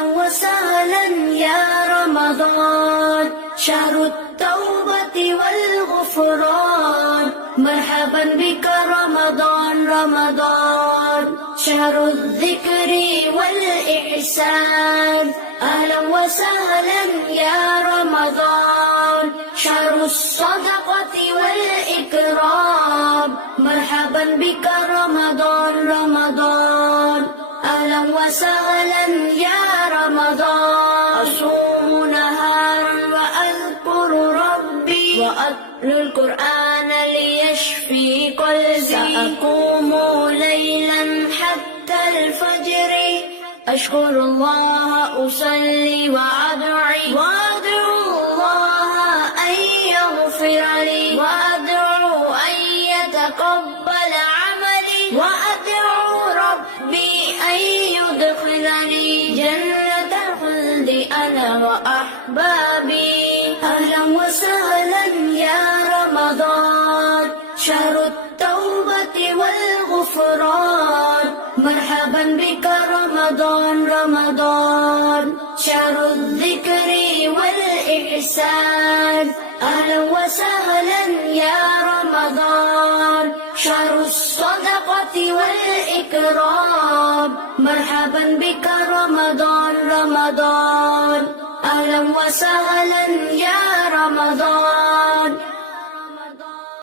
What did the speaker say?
أهلا وسهلا يا رمضان، شهر التوبة والغفران. مرحبا بك رمضان رمضان، شهر الذكر والإحسان. أهلا وسهلا يا رمضان، شهر الصدقة والإكرام. مرحبا بك رمضان رمضان، أهلا وسهلا يا رمضان. أصوم نهارا وأذكر ربي، وأتلو القرآن ليشفي قلبي. سأقوم ليلا حتى الفجر، أشكر الله أصلي وأدعو الله أن يغفر لي، وأدعو أن يتقبل عملي، وأدعو ربي أن يدخلني جنة الخلد أنا وأحبابي. أهلا وسهلا يا رمضان، شهر التوبة والغفران. مرحبا بك رمضان رمضان، شهر الذكر والإحسان. أهلا وسهلا يا رمضان، شهر الصدقة والإكرام. مرحبا بك رمضان رمضان، أهلا وسهلا يا رمضان.